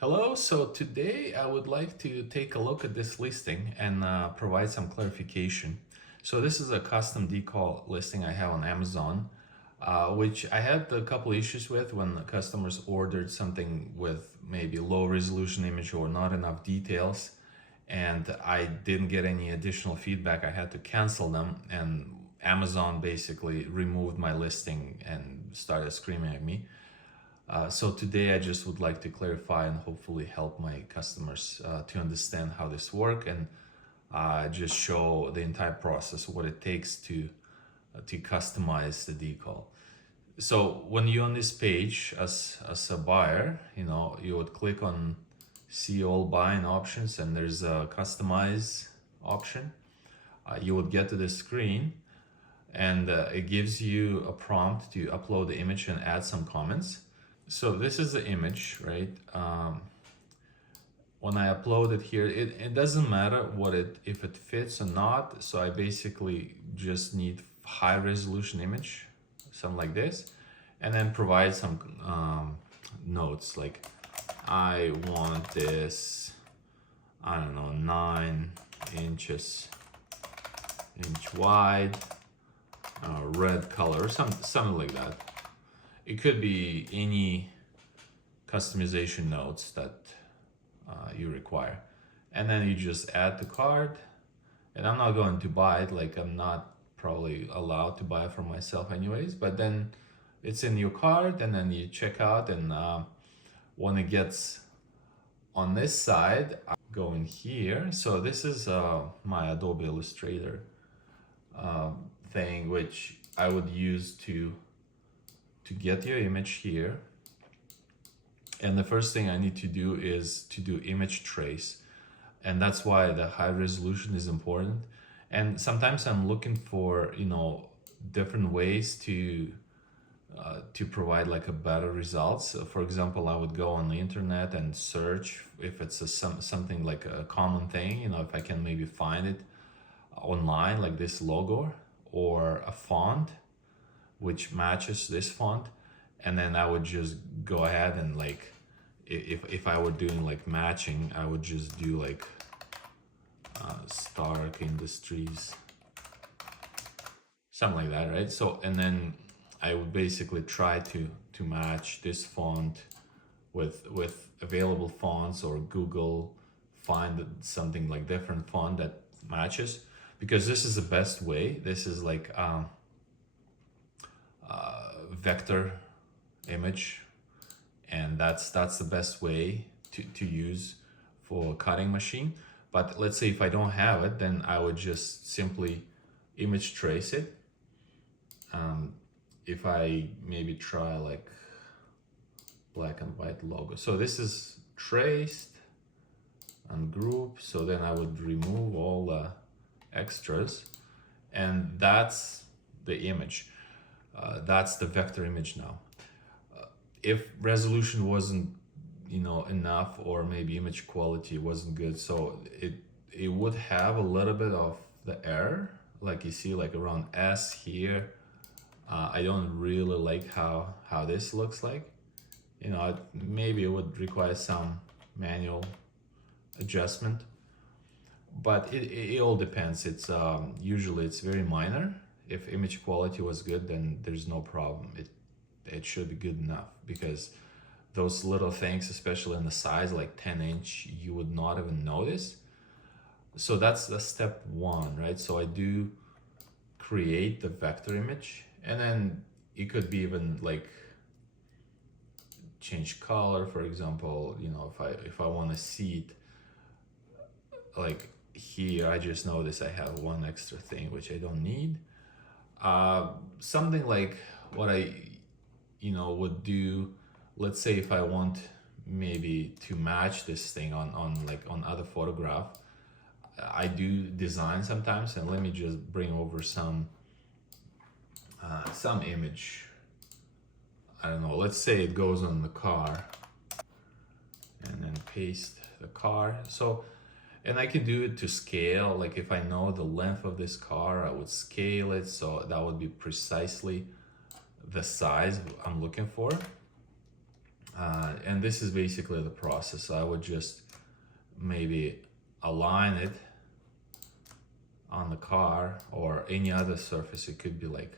Hello, so today I would like to take a look at this listing and provide some clarification. So this is a custom decal listing I have on Amazon, which I had a couple issues with when the customers ordered something with maybe low resolution image or not enough details, and I didn't get any additional feedback. I had to cancel them, and Amazon basically removed my listing and started screaming at me. So today I just would like to clarify and hopefully help my customers to understand how this works and just show the entire process, what it takes to customize the decal. So when you're on this page as a buyer, you would click on see all buying options and there's a customize option. You would get to the screen and it gives you a prompt to upload the image and add some comments. So this is the image, right? When I upload it here, it doesn't matter if it fits or not. So I basically just need high resolution image, something like this, and then provide some notes like I want this, I don't know, 9 inch wide, red color, or something like that. It could be any customization notes that you require. And then you just add to cart. And I'm not going to buy it, like I'm not probably allowed to buy it for myself anyways, but then it's in your cart and then you check out, and when it gets on this side, I go in here. So this is my Adobe Illustrator thing, which I would use to get your image here. And the first thing I need to do is to do image trace. And that's why the high resolution is important. And sometimes I'm looking for, different ways to provide like a better results. So for example, I would go on the internet and search if it's something like a common thing, if I can maybe find it online, like this logo or a font which matches this font, and then I would just go ahead and like if I were doing like matching, I would just do like Stark Industries, something like that, right? So and then I would basically try to match this font with available fonts, or Google find something like different font that matches, because this is the best way. This is like vector image, and that's the best way to use for cutting machine. But let's say if I don't have it, then I would just simply image trace it. If I maybe try like black and white logo, so this is traced and group, so then I would remove all the extras, and that's the image. That's the vector image now. If resolution wasn't enough, or maybe image quality wasn't good, so it would have a little bit of the error, like you see like around S here. I don't really like how this looks like. Maybe it would require some manual adjustment, but it all depends. It's usually it's very minor. If image quality was good, then there's no problem. It should be good enough, because those little things, especially in the size like 10 inch, you would not even notice. So that's the step one, right? So I do create the vector image, and then it could be even like change color, for example. If I want to see it like here, I just notice I have one extra thing which I don't need. Something like what I would do, let's say if I want maybe to match this thing on other photograph, I do design sometimes. And let me just bring over some image. I don't know, let's say it goes on the car, and then paste the car. So, and I can do it to scale. Like if I know the length of this car, I would scale it, so that would be precisely the size I'm looking for. And and this is basically the process. I would just maybe align it on the car or any other surface. It could be like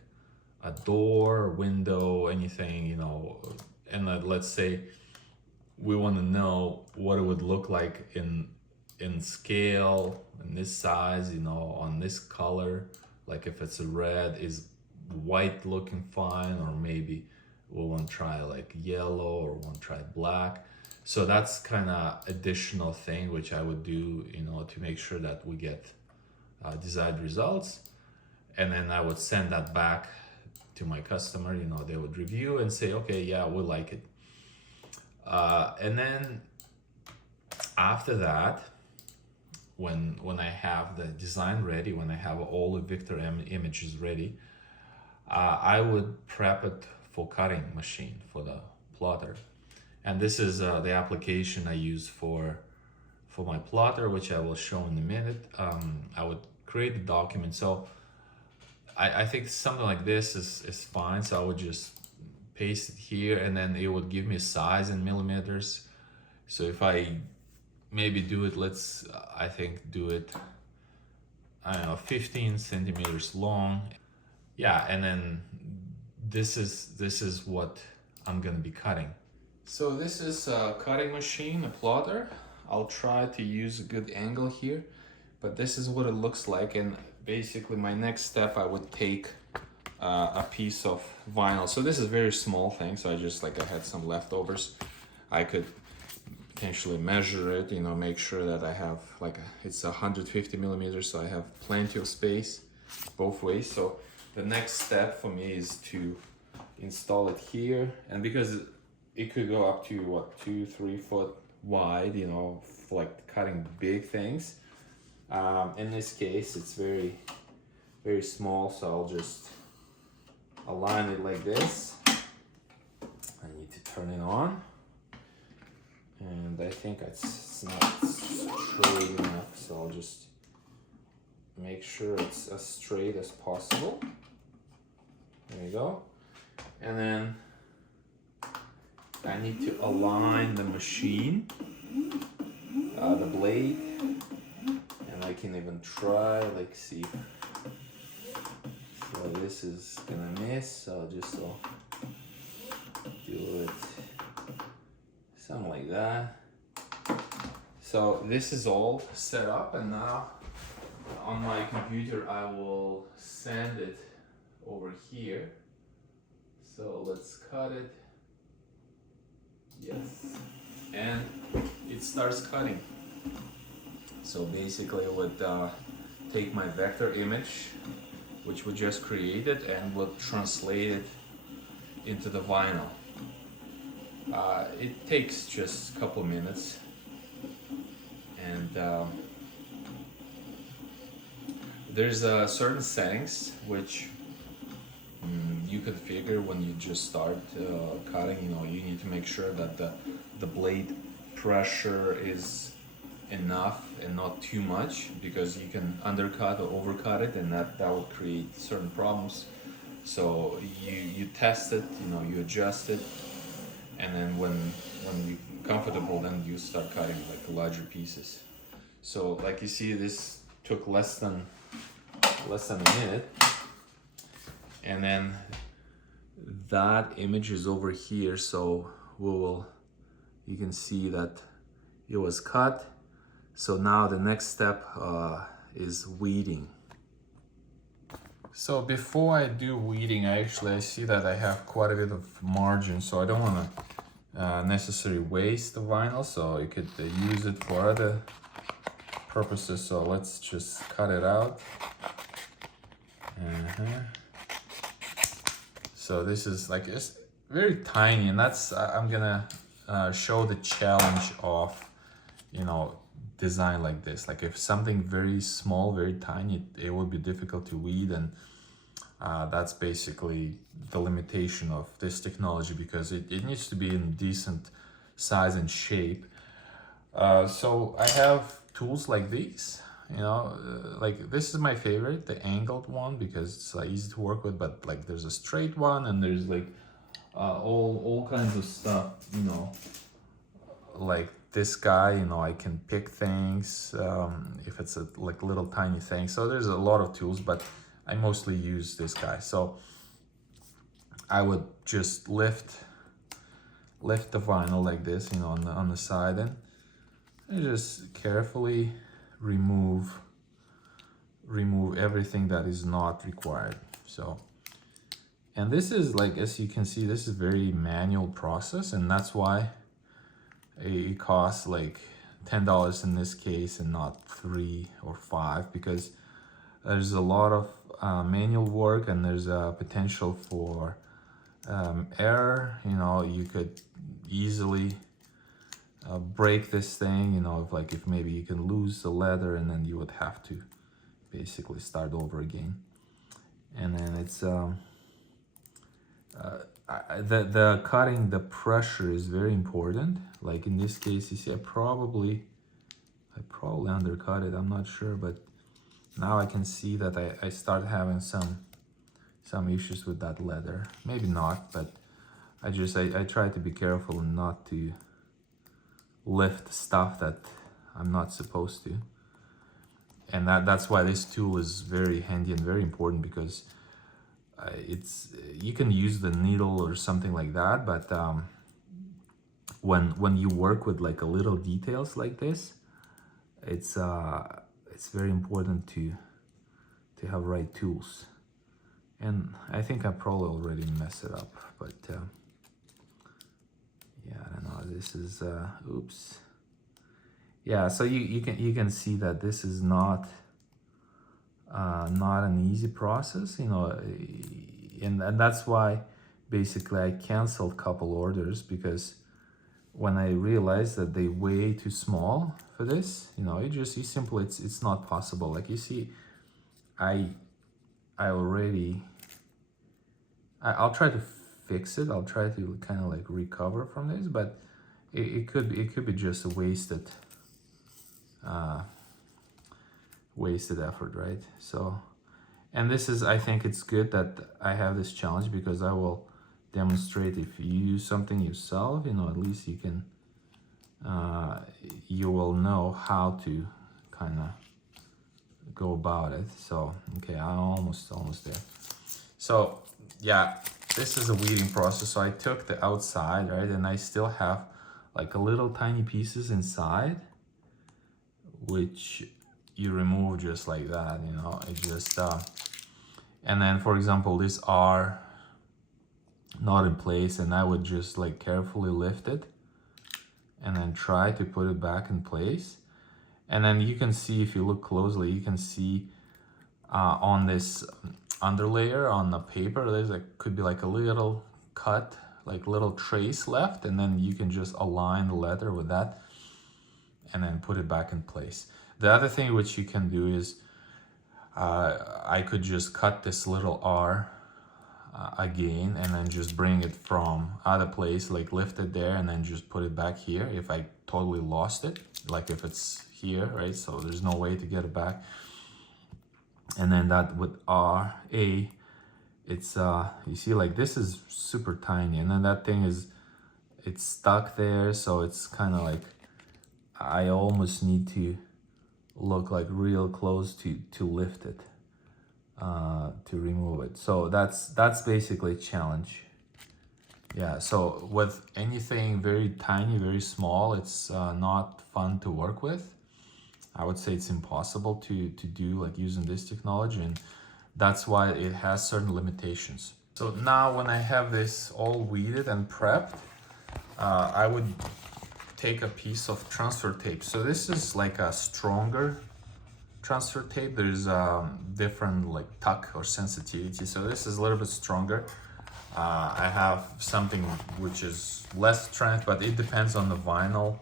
a door, window, anything, you know. And let's say we want to know what it would look like in scale, in this size, you know, on this color. Like if it's a red, is white looking fine, or maybe we want to try like yellow, or want to try black. So that's kind of additional thing which I would do, you know, to make sure that we get desired results. And then I would send that back to my customer, you know. They would review and say, okay, yeah, we like it. And then after that, when I have the design ready, when I have all the vector images ready, I would prep it for cutting machine, for the plotter. And this is the application I use for my plotter, which I will show in a minute. I would create the document. So I think something like this is fine. So I would just paste it here, and then it would give me size in millimeters. So if I maybe do it, I think do it, I don't know, 15 centimeters long. Yeah, and then this is what I'm gonna be cutting. So this is a cutting machine, a plotter. I'll try to use a good angle here, but this is what it looks like. And basically my next step, I would take a piece of vinyl. So this is a very small thing, so I had some leftovers. I could potentially measure it, you know, make sure that I have it's 150 millimeters, so I have plenty of space both ways. So the next step for me is to install it here, and because it could go up to what, 2-3 foot wide, you know, for like cutting big things. In this case, it's very, very small, so I'll just align it like this. I need to turn it on, and I think it's not straight enough, so I'll just make sure it's as straight as possible. There you go. And then I need to align the machine, the blade, and I can even try, like, see. So this is gonna miss, so I'll do it something like that. So this is all set up, and now on my computer I will send it over here. So let's cut it. Yes, and it starts cutting. So basically I would take my vector image, which we just created, and would translate it into the vinyl. It takes just a couple minutes, and there's certain settings which you configure when you just start cutting. You know, you need to make sure that the blade pressure is enough and not too much, because you can undercut or overcut it, and that will create certain problems. So you test it, you know, you adjust it, and then when you're comfortable, then you start cutting like larger pieces. So like you see, this took less than a minute, and then that image is over here. So you can see that it was cut. So now the next step is weeding. So before I do weeding, I see that I have quite a bit of margin, so I don't want to necessarily waste the vinyl, so you could use it for other purposes. So let's just cut it out. So this is like, it's very tiny, and that's I'm gonna show the challenge of, you know, design like this. Like if something very small, very tiny, it would be difficult to weed, and that's basically the limitation of this technology, because it needs to be in decent size and shape. So I have tools like these, you know, like this is my favorite, the angled one, because it's easy to work with, but like there's a straight one, and there's like all kinds of stuff, you know. like this guy, you know, I can pick things if it's a like little tiny thing. So there's a lot of tools, but I mostly use this guy. So I would just lift the vinyl like this, you know, on the side, and just carefully remove everything that is not required. So, and this is like, as you can see, this is very manual process, and that's why it costs like $10 in this case and not $3 or $5, because there's a lot of manual work, and there's a potential for error. You know, you could easily break this thing, you know, if maybe you can lose the leather, and then you would have to basically start over again. And then it's the cutting, the pressure is very important. Like in this case, you see I probably undercut it, I'm not sure, but now I can see that I start having some issues with that leather. Maybe not, but I try to be careful and not to lift stuff that I'm not supposed to. And that's why this tool is very handy and very important, because you can use the needle or something like that, but when you work with like a little details like this, it's very important to have right tools. And I think I probably already messed it up, but yeah, I don't know. This is oops. Yeah, so you can see that this is not an easy process, you know, and that's why basically I canceled a couple orders, because when I realized that they way too small for this, you know, it's not possible. Like you see, I'll try to fix it. I'll try to kind of like recover from this, but it could be just a wasted effort, right? So, and this is, I think it's good that I have this challenge, because I will demonstrate if you use something yourself, you know, at least you can you will know how to kind of go about it. So okay, I'm almost there. So yeah, this is a weeding process. So I took the outside, right, and I still have like a little tiny pieces inside, which you remove just like that, you know. It just and then, for example, these are not in place, and I would just like carefully lift it and then try to put it back in place. And then you can see, if you look closely, you can see on this underlayer on the paper, there's could be like a little cut, like little trace left, and then you can just align the leather with that and then put it back in place. The other thing which you can do is I could just cut this little R again, and then just bring it from other place, like lift it there and then just put it back here if I totally lost it, like if it's here, right? So there's no way to get it back. And then that with RA, it's you see, like this is super tiny, and then that thing it's stuck there, so it's kind of like I almost need to look like real close to lift it, to remove it. So that's basically a challenge. Yeah, so with anything very tiny, very small, it's not fun to work with. I would say it's impossible to do, like using this technology, and that's why it has certain limitations. So now when I have this all weeded and prepped, I would take a piece of transfer tape. So this is like a stronger transfer tape. There's different like tuck or sensitivity. So this is a little bit stronger. I have something which is less strength, but it depends on the vinyl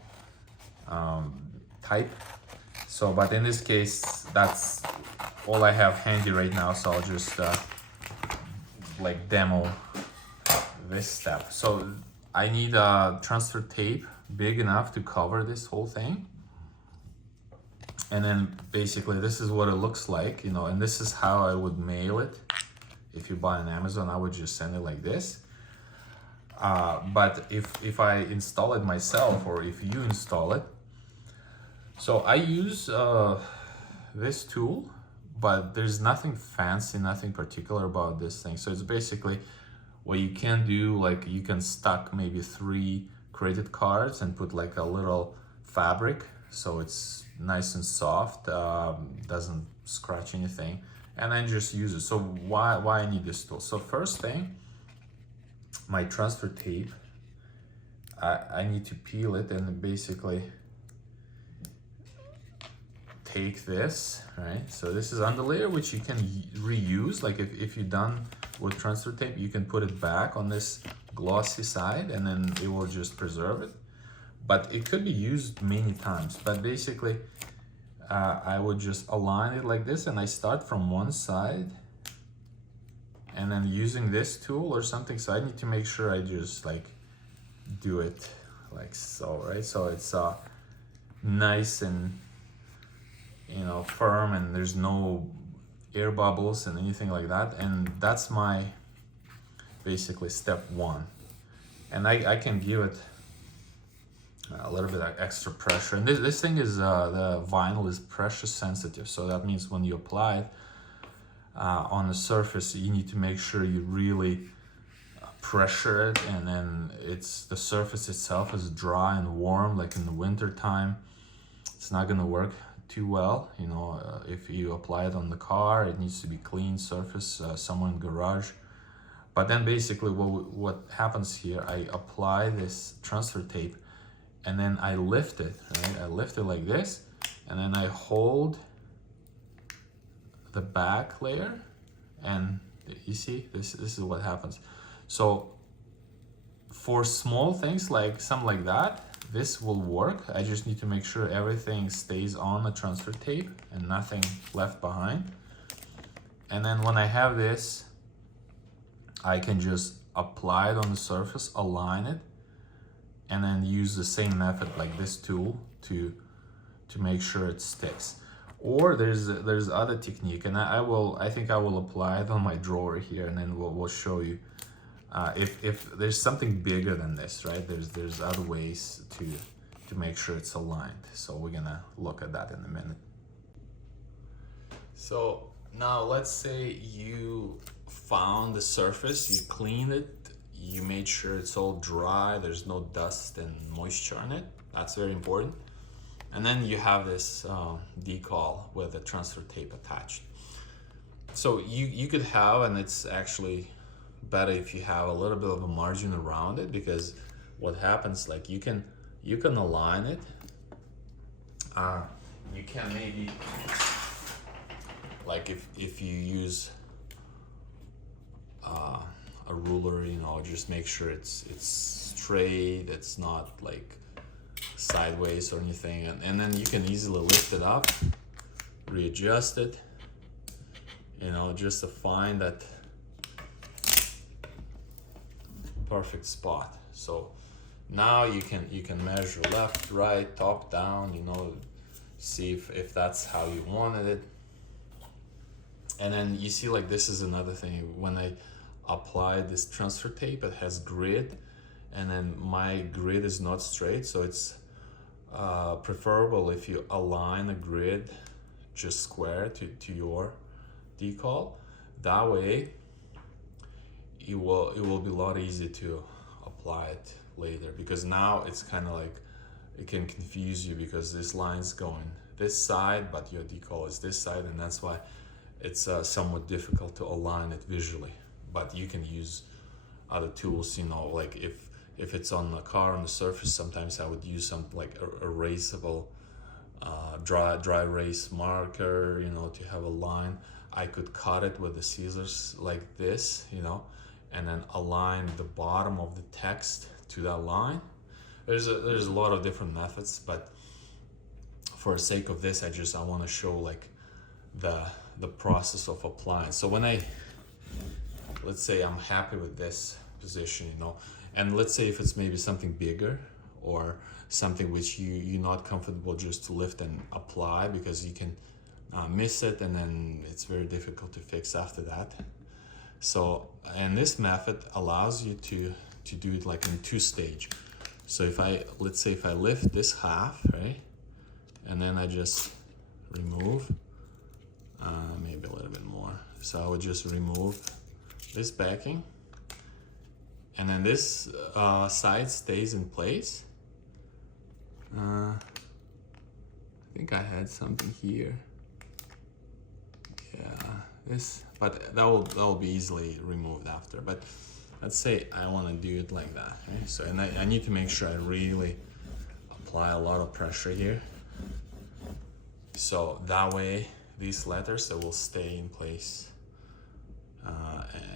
type. So, but in this case, that's all I have handy right now. So I'll just like demo this step. So I need a transfer tape big enough to cover this whole thing. And then basically this is what it looks like, you know, and this is how I would mail it. If you buy on Amazon, I would just send it like this. But if I install it myself, or if you install it, so I use this tool, but there's nothing fancy, nothing particular about this thing. So it's basically what you can do, like you can stack maybe 3 credit cards and put like a little fabric, so it's nice and soft, doesn't scratch anything, and then just use it. So why I need this tool? So first thing, my transfer tape, I need to peel it and basically take this, right? So this is underlayer, which you can reuse. Like if you're done with transfer tape, you can put it back on this glossy side and then it will just preserve it. But it could be used many times. But basically, I would just align it like this, and I start from one side and then using this tool or something. So I need to make sure I just like do it like so, right? So it's nice and, you know, firm, and there's no air bubbles and anything like that. And that's my basically step 1. And I can give it a little bit of extra pressure. And this thing is, the vinyl is pressure sensitive. So that means when you apply it on the surface, you need to make sure you really pressure it, and then the surface itself is dry and warm. Like in the winter time, it's not gonna work too well. You know, if you apply it on the car, it needs to be clean surface, somewhere in the garage. But then basically what happens here, I apply this transfer tape and then I lift it, right? I lift it like this, and then I hold the back layer, and you see, this is what happens. So for small things like something like that, this will work. I just need to make sure everything stays on the transfer tape and nothing left behind. And then when I have this, I can just apply it on the surface, align it, and then use the same method like this tool to make sure it sticks. Or there's other technique, and I think I will apply it on my drawer here, and then we'll show you if there's something bigger than this, right? There's other ways to make sure it's aligned. So we're gonna look at that in a minute. So now let's say you found the surface, you cleaned it, you made sure it's all dry, there's no dust and moisture on it. That's very important. And then you have this decal with the transfer tape attached. So you could have, and it's actually better if you have a little bit of a margin around it, because what happens, like you can align it. You can maybe, like if you use a ruler, you know, just make sure it's straight, it's not like sideways or anything, and then you can easily lift it up, readjust it, you know, just to find that perfect spot. So now you can measure left, right, top, down, you know, see if that's how you wanted it. And then you see, like, this is another thing. When I apply this transfer tape, it has grid, and then my grid is not straight, so it's preferable if you align a grid just square to your decal. That way it will be a lot easier to apply it later, because now it's kind of like it can confuse you, because this line's going this side but your decal is this side, and that's why it's somewhat difficult to align it visually. But you can use other tools, you know, like if it's on the car on the surface, sometimes I would use something like erasable dry erase marker, you know, to have a line. I could cut it with the scissors like this, you know, and then align the bottom of the text to that line. There's a lot of different methods, but for the sake of this, I want to show like the process of applying. So when let's say I'm happy with this position, you know, and let's say if it's maybe something bigger or something which you're not comfortable just to lift and apply, because you can miss it and then it's very difficult to fix after that. So, and this method allows you to to do it like in 2-stage. So if let's say if I lift this half, right, and then I just remove, maybe a little bit more. So I would just remove this backing, and then this side stays in place. I think I had something here. Yeah, this, but that will be easily removed after. But let's say I want to do it like that, right? So, and I need to make sure I really apply a lot of pressure here. So that way, these letters, they will stay in place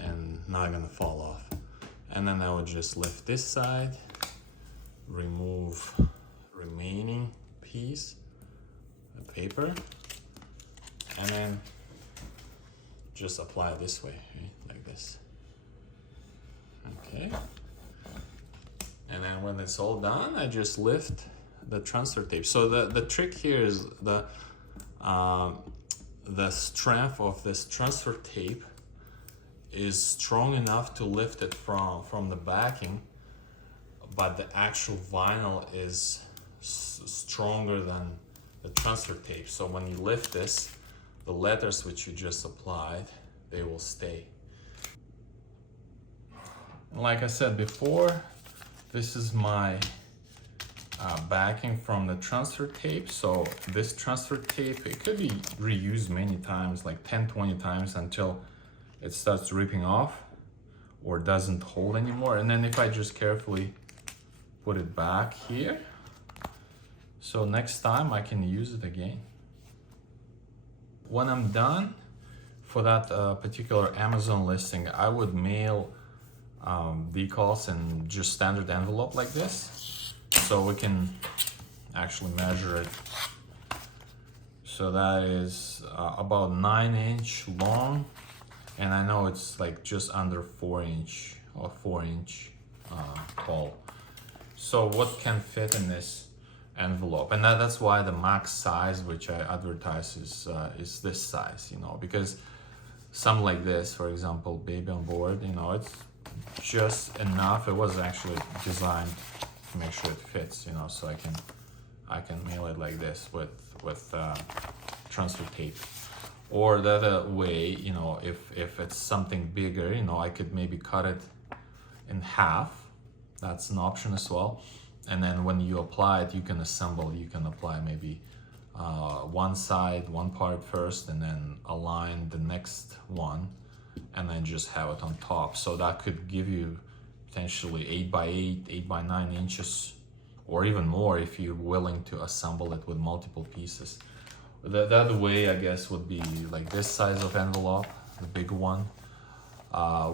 and not gonna fall off. And then I would just lift this side, remove remaining piece of paper, and then just apply it this way, right? Like this. Okay. And then when it's all done, I just lift the transfer tape. So the trick here is the strength of this transfer tape is strong enough to lift it from the backing, but the actual vinyl is stronger than the transfer tape. So when you lift this, the letters which you just applied, they will stay. Like I said before, this is my backing from the transfer tape. So this transfer tape, it could be reused many times, like 10-20 times, until it starts ripping off or doesn't hold anymore. And then if I just carefully put it back here, so next time I can use it again. When I'm done for that particular Amazon listing, I would mail decals in just standard envelope like this, so we can actually measure it. So that is about 9-inch long, and I know it's like just under 4-inch or 4-inch tall. So what can fit in this envelope? And that's why the max size which I advertise is this size, you know, because some like this, for example, baby on board, you know, it's just enough. It was actually designed to make sure it fits, you know, so I can mail it like this with transfer tape. Or the other way, you know, if it's something bigger, you know, I could maybe cut it in half. That's an option as well. And then when you apply it, you can assemble, you can apply maybe one side, one part first, and then align the next one, and then just have it on top. So that could give you potentially 8x8, 8x9 inches, or even more if you're willing to assemble it with multiple pieces. The other way, I guess, would be like this size of envelope, the big one,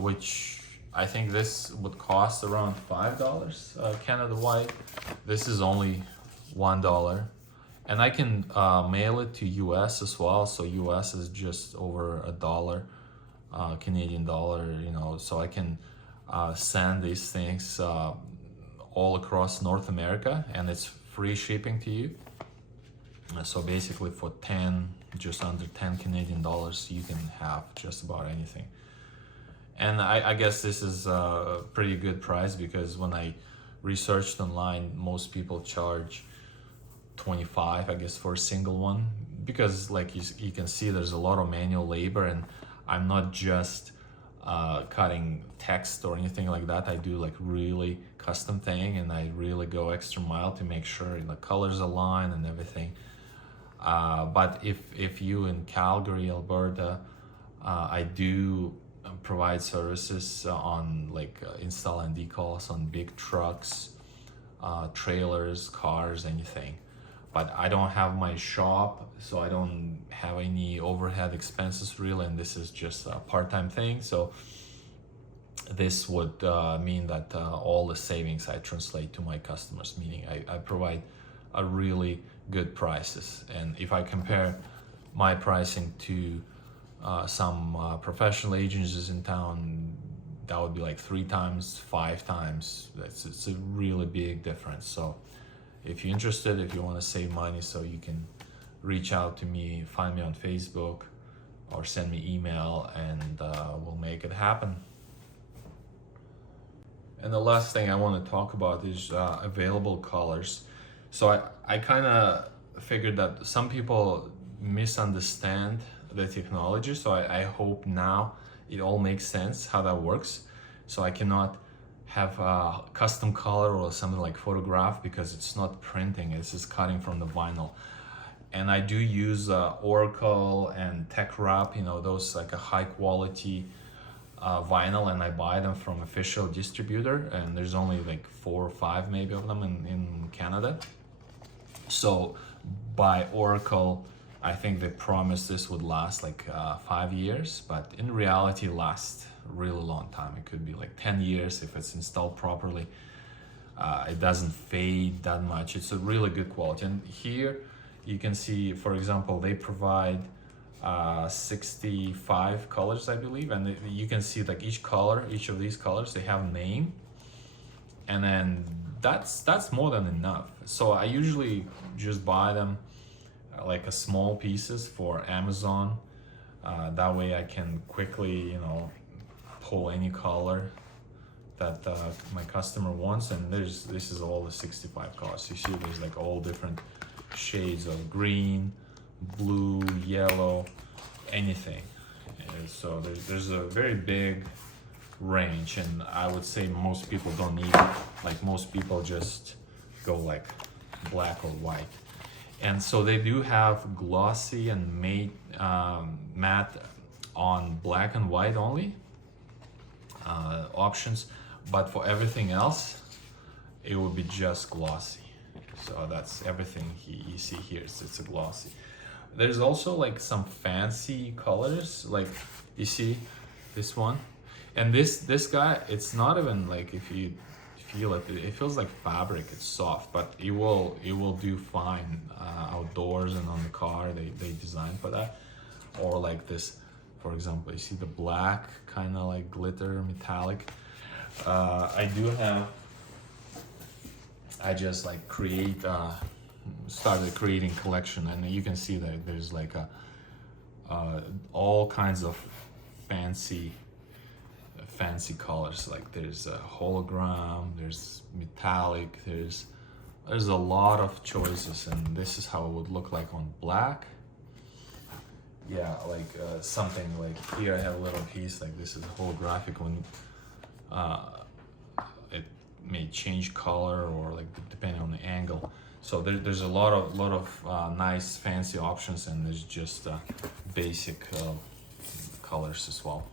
which I think this would cost around $5 Canada wide. This is only $1. And I can mail it to US as well. So US is just over $1 Canadian dollar, you know, so I can send these things all across North America, and it's free shipping to you. So basically for just under 10 Canadian dollars, you can have just about anything. And I guess this is a pretty good price, because when I researched online, most people charge 25, I guess, for a single one, because like you can see, there's a lot of manual labor, and I'm not just cutting text or anything like that. I do like really custom thing, and I really go extra mile to make sure the colors align and everything. But if you in Calgary, Alberta, I do provide services on like installing decals on big trucks, trailers, cars, anything. But I don't have my shop, so I don't have any overhead expenses really, and this is just a part-time thing. So this would mean that all the savings I translate to my customers, meaning I provide a really good prices. And if I compare my pricing to some professional agencies in town, that would be like 3 times, 5 times. It's a really big difference. So if you're interested, if you want to save money, so you can reach out to me, find me on Facebook, or send me email, and we'll make it happen. And the last thing I want to talk about is available colors. So I kind of figured that some people misunderstand the technology. So I hope now it all makes sense how that works. So I cannot have a custom color or something like photograph because it's not printing, it's just cutting from the vinyl. And I do use Oracle and Tech Wrap, you know, those like a high quality vinyl, and I buy them from official distributor, and there's only like 4 or 5 maybe of them in Canada. So by Oracle, I think they promised this would last like 5 years, but in reality it lasts a really long time. It could be like 10 years if it's installed properly. It doesn't fade that much. It's a really good quality. And here you can see, for example, they provide 65 colors, I believe, and you can see like each color, each of these colors, they have a name, and then that's more than enough. So I usually just buy them like a small pieces for Amazon. That way I can quickly, you know, pull any color that my customer wants. And this is all the 65 colors. You see there's like all different shades of green, blue, yellow, anything. So there's a very big range, and I would say most people don't need it. Like most people just go like black or white. And so they do have glossy and matte on black and white only options, but for everything else it would be just glossy. So that's everything you see here. It's a glossy. There's also like some fancy colors, like you see this one, and this guy, it's not even like, if you feel it, it feels like fabric. It's soft, but it will do fine outdoors and on the car. They designed for that. Or like this, for example, you see the black kind of like glitter metallic. I just like started creating collection, and you can see that there's like all kinds of fancy colors. Like there's a hologram, there's metallic, there's a lot of choices, and this is how it would look like on black. Yeah, like something like here I have a little piece like this is holographic when it may change color, or like depending on the angle. So there's a lot of nice fancy options, and there's just basic colors as well.